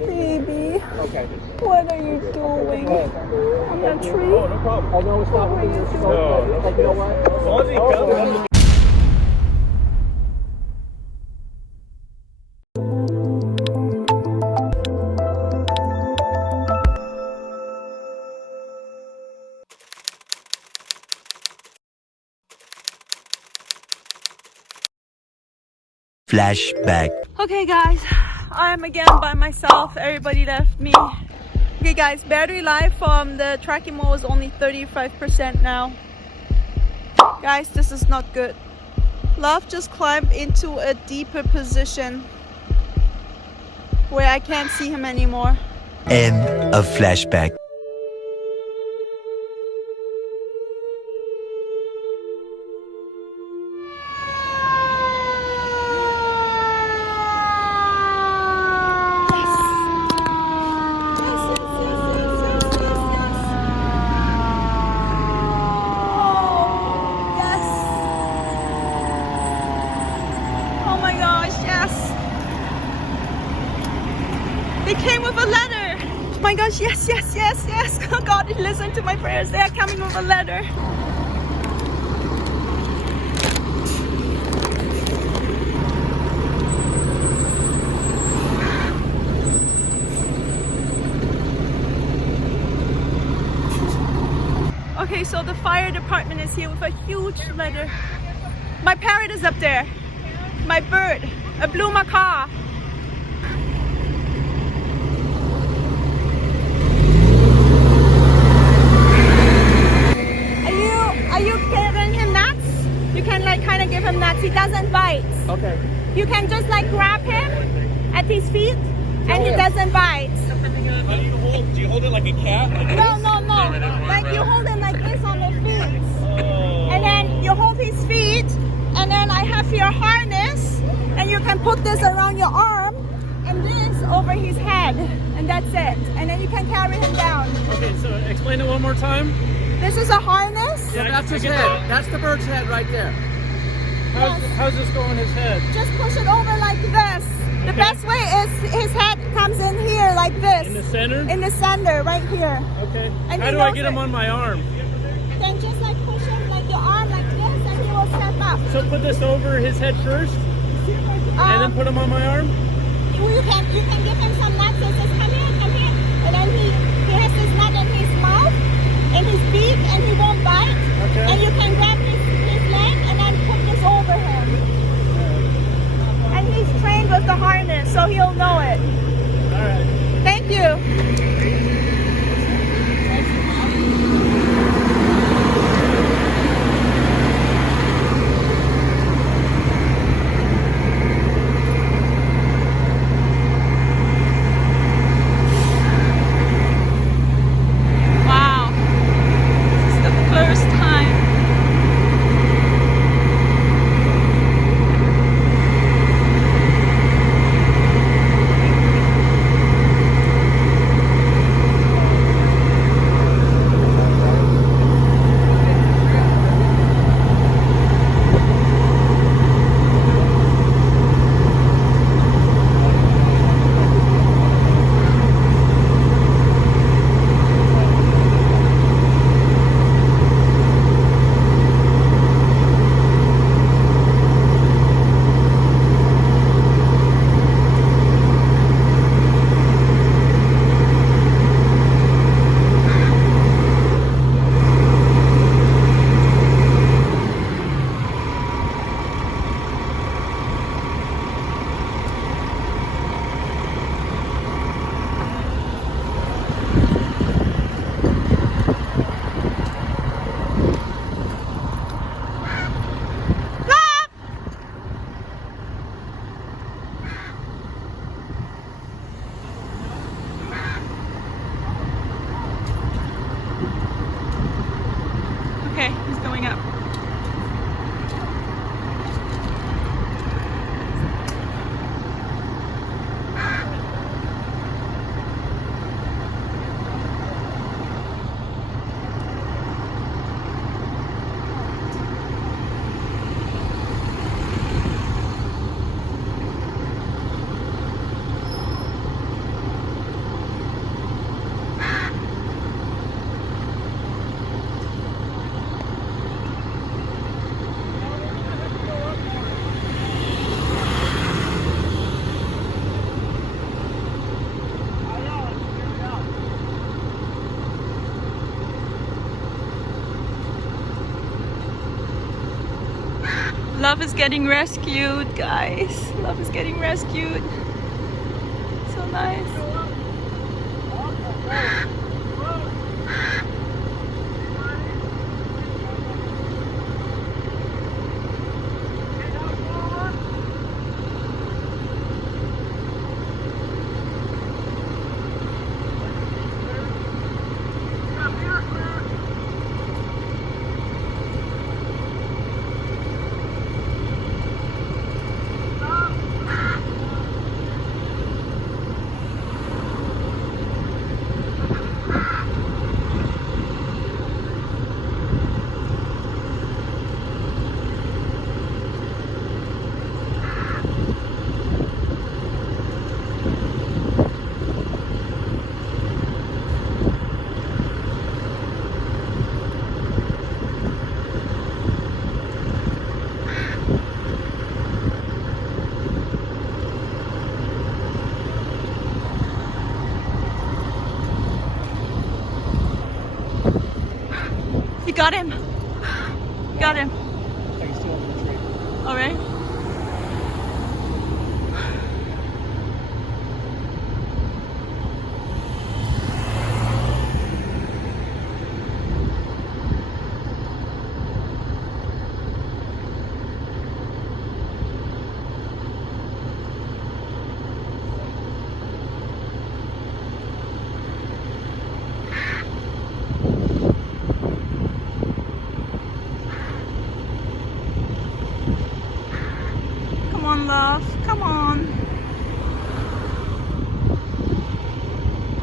Baby, Okay. what are you doing on that tree? Oh, no problem. I know it's not what you're supposed to. Like, you know what? As long as he comes. Flashback. Okay guys, I am again by myself. Everybody left me. Okay guys, battery life from the tracking mode is only 35% now. Guys, this is not good. Love just climbed into a deeper position where I can't see him anymore. End of flashback. They came with a letter. Oh my gosh, yes, yes, yes, yes. Oh God, listen to my prayers. They are coming with a letter. Okay, so the fire department is here with a huge letter. My parrot is up there. My bird, a blue MACAW. Are you giving him nuts? You can like kind of give him nuts. He doesn't bite. Okay. You can just like grab him at his feet and he doesn't bite. How do you hold? Do you hold it like a cat? Like No. Like you hold him like this on the feet. Oh. And then you hold his feet and then I have your harness and you can put this around your arm and this over his head and that's it. And then you can carry him down. Okay, so explain it one more time. This is a harness. Yeah, that's his head. That's the bird's head right there. How's this go on his head? Just push it over like this. The best way is his head comes in here like this. In the center? In the center, right here. Okay. And how do I get him on my arm? Then just like push him like your arm like this and he will step up. So put this over his head first? And then put him on my arm? You can give him some nuts and says, come here. And then he has this nut in his mouth, in his beak, and he won't bite. Okay. And you can grab his leg and then put this over him. And he's trained with the harness, so he'll know it. All right. Thank you. Love is getting rescued, guys. Love is getting rescued. So nice. You got him. Got him. All right. Come on, love. Come on.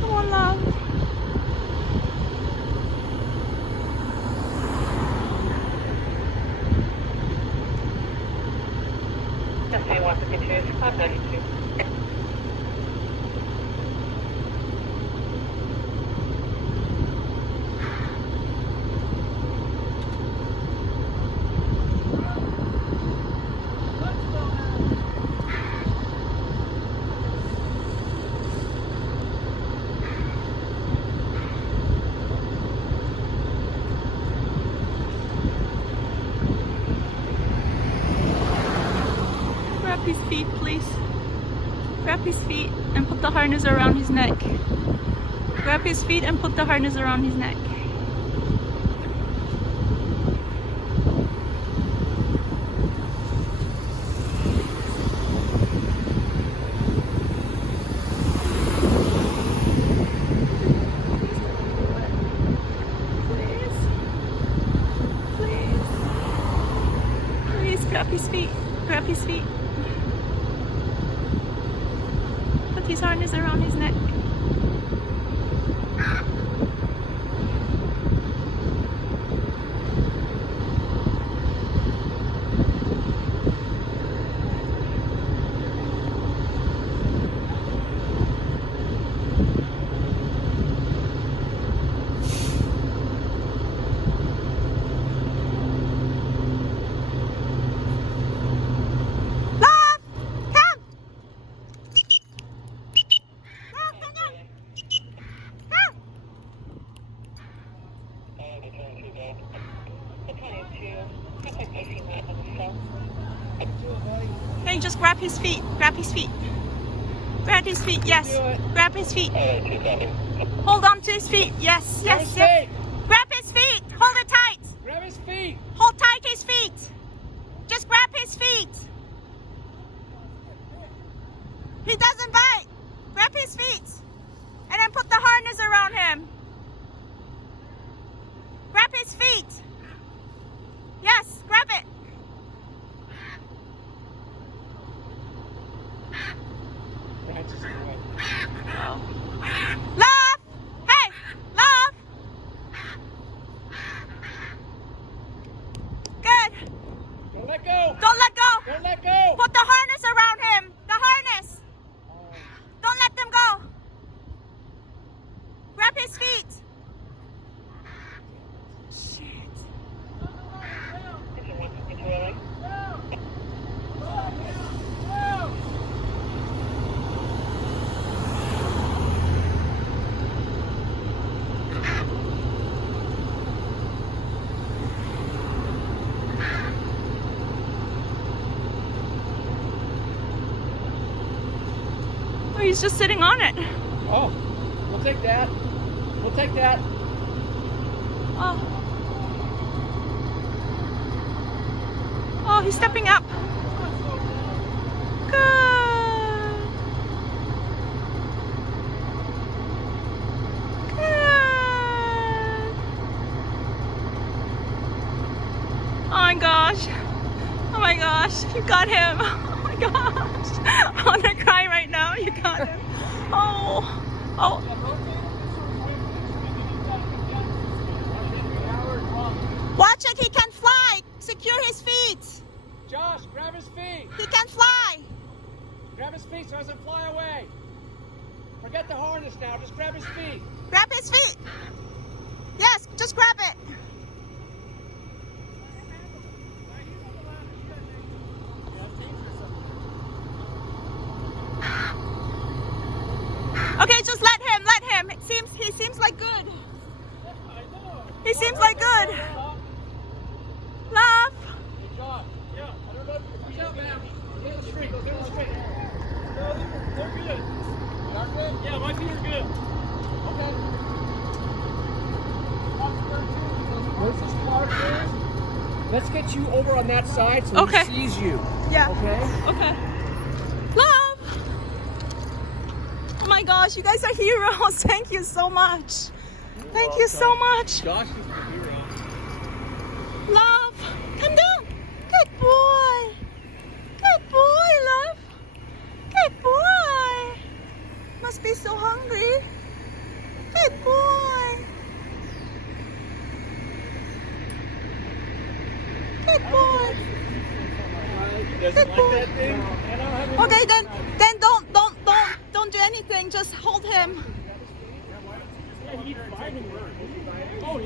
Come on, love. Definitely want to continue to contact you. Grab his feet, please. Grab his feet and put the harness around his neck. Grab his feet and put the harness around his neck. Please. Please. Please grab his feet. Grab his feet. Put his harness around his neck. Hey, just grab his feet. Grab his feet. Grab his feet. Yes. Grab his feet. Hold on to his feet. Yes. Yes. Yes. Grab his feet. Hold it tight. Grab his feet. Hold tight his feet. Just grab his feet. He doesn't bite. Grab his feet. And then put the harness around him. Grab his feet. Yes, grab it. Love! Hey! Love! Good. Don't let go. Don't let go. Don't let go. Put the harness around him. The harness. He's just sitting on it. Oh, we'll take that. We'll take that. Oh. Oh, he's stepping up. Good. Good. Oh my gosh. Oh my gosh. You got him. Oh my gosh. I want to cry right now. You got him. Oh. Oh. Watch it. He can fly. Secure his feet. Josh, grab his feet. He can fly. Grab his feet so he doesn't fly away. Forget the harness now. Just grab his feet. Grab his feet. Yes, just grab it. Okay, just let him. He seems like good. He seems like good. Love. Josh. Yeah. I don't know. Watch out, man. Get in the street. Go down the street. No, they're good. They're good? Yeah, my feet are good. Okay. Where's this car, please? Let's get you over on that side so Okay. he sees you. Yeah. Okay? Okay. Love. Oh my gosh, you guys are heroes. Thank you so much. Thank you so much. Josh is the hero. Love, come down. Good boy. Good boy, love. Good boy. Must be so hungry. Good boy. Good boy. Good boy. Okay, then don't do anything. Just hold him.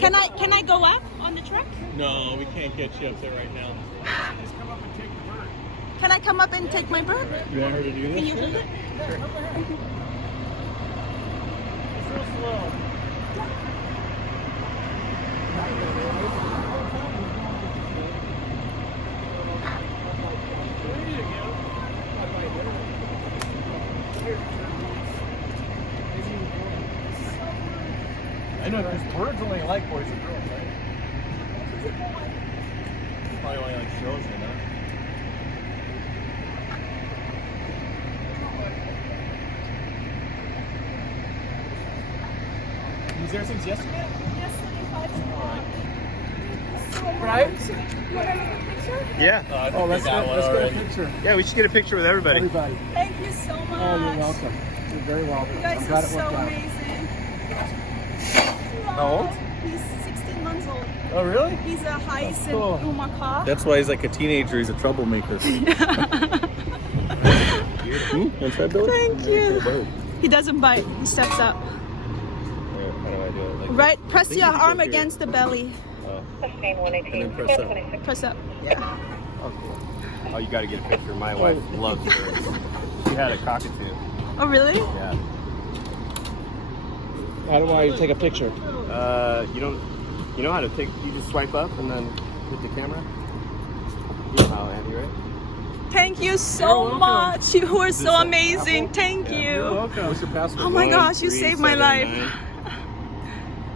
Can I go up on the truck? No, we can't get you up there right now. Can I come up and take my bird? You want her to do this? Can you hold it? It's real slow. I know, because birds only like boys and girls, right? Probably only like shows, you know? He's there since yesterday? Right? Yeah. Oh, let's get a picture. Yeah, we should get a picture with everybody. Everybody. Thank you so much. Oh, you're welcome. You're very welcome. You guys I'm are glad it so worked out. amazing. How old? He's 16 months old. Oh, really? He's a HYACINth cool. MACAW. That's why he's like a teenager. He's a troublemaker. What's that, Billy? Thank you. He doesn't bite. He steps up. How do I do it? Like Right, press think your you can go arm here. against the belly. Sustain 118. And then press up. 26. Press up. Oh, you got to get a picture. My wife loves birds. She had a cockatoo. Oh, really? Yeah. How do I take a picture? You know how to take? You just swipe up and then hit the camera. You know how, Andy, right? Thank you You're so welcome. much. You were so amazing. Thank You're you. welcome. What's your password? Oh my gosh, you saved my life.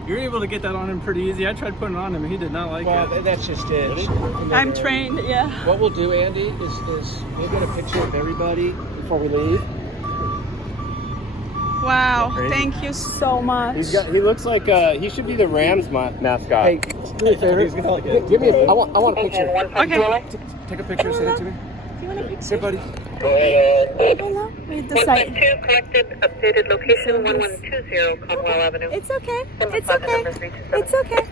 You're able to get that on him pretty easy. I tried putting it on him and he did not like Well, it. that's just it. I'm trained, yeah. What we'll do, Andy, is we'll get a picture of everybody before we leave. Wow, thank you so much. He looks like he should be the Rams mascot. Hey, do me a favor. Give me I want a picture. Okay. Take a picture, send it to me. You want a picture? Hey, buddy. Hello? Read the site. 1.2 corrected, updated location 1120 Conwell Avenue. It's okay. It's okay. It's okay.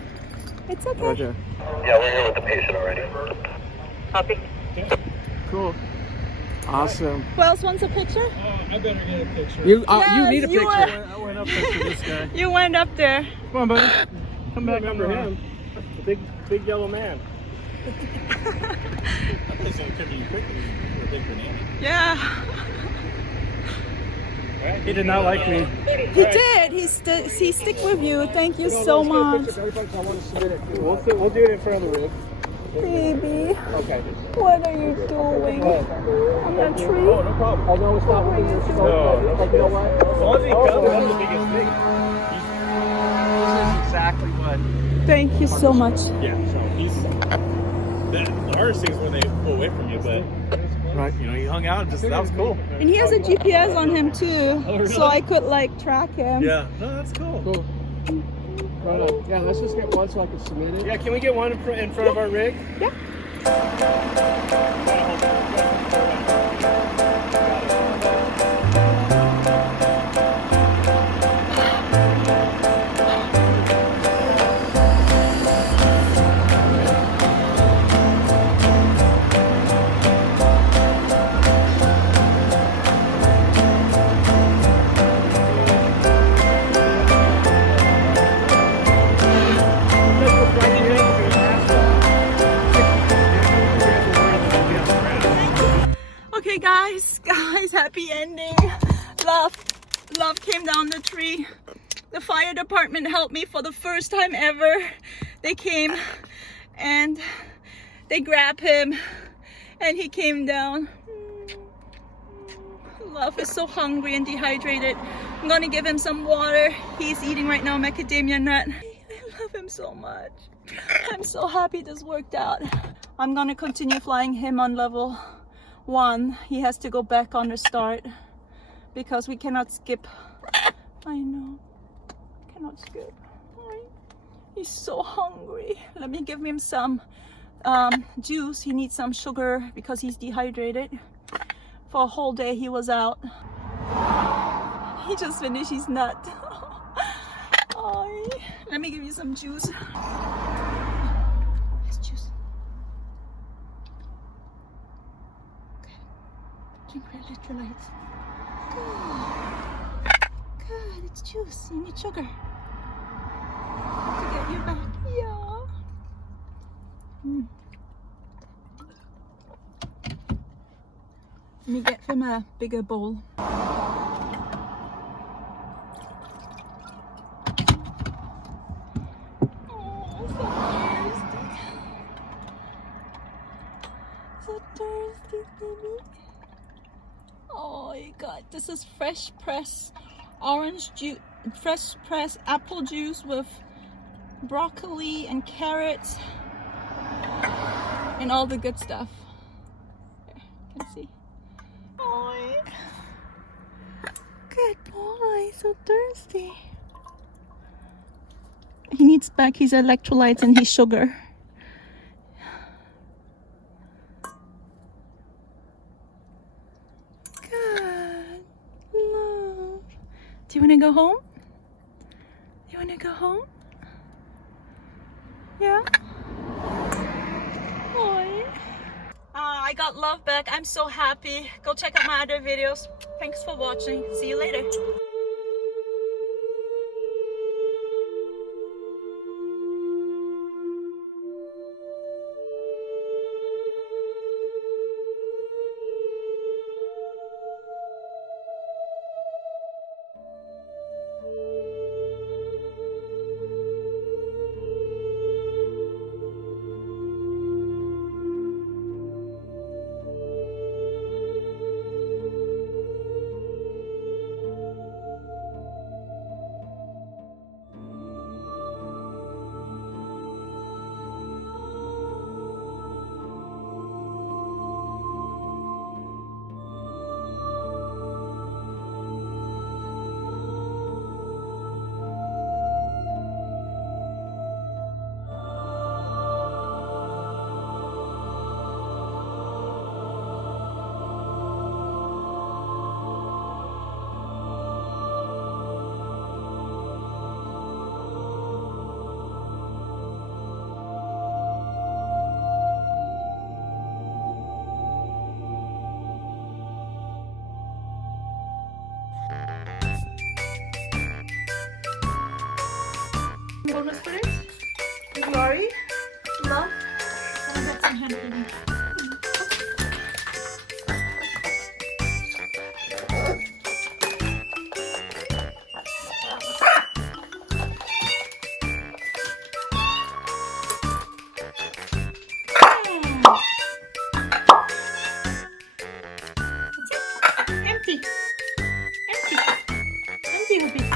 It's okay. Roger. Yeah, we're here with the patient already. Copy. Cool. Awesome. Who else wants a picture? I better get a picture. You Yes, need a you picture. I went up there to this guy. You went up there. Come on, buddy. Come back Remember under him? The big yellow man. He's going to cover you quickly. You're a big banana. Yeah. He did not like me. He did. He stick with you. Thank you so much. I want to submit it. We'll do it in front of the roof. Baby, Okay. what are you doing on that tree? Oh, no problem. I know it's not What are you your doing? No, Like, you know what? As long as he comes, that's the biggest thing. This is exactly what. Thank you so much. Yeah, so he's. The hardest thing is when they pull away from you, but. Right. You know, he hung out and just. That was cool. And he has a GPS on him too, Oh, really? so I could like track him. Yeah. No, that's cool. Cool. Right on. Yeah, let's just get one so I can submit it. Yeah, can we get one in front of our rig? Yeah. Okay, guys, happy ending. Love came down the tree. The fire department helped me for the first time ever. They came and they grabbed him and he came down. Love is so hungry and dehydrated. I'm gonna give him some water. He's eating right now macadamia nut. I love him so much. I'm so happy this worked out. I'm gonna continue flying him on level 1. He has to go back on the start because we cannot skip. I know, cannot skip. He's so hungry. Let me give him some juice. He needs some sugar because he's dehydrated. For a whole day he was out. He just finished his nut. Oh, let me give you some juice. It's juice. Okay. Drink electrolytes. Good. Good. It's juice. You need sugar. To get you back. Yeah. Let me get him a bigger bowl. So thirsty, baby. Oh my god, this is fresh pressed orange juice, fresh pressed apple juice with broccoli and carrots and all the good stuff. There, you can see. Oh, good boy, so thirsty. He needs back his electrolytes and his sugar. Good. Love. Do you want to go home? You want to go home? Yeah? Boy. I got Love back. I'm so happy. Go check out my other videos. Thanks for watching. See you later. Bonus for this? Glory? Love? Can I get some hand cream? will be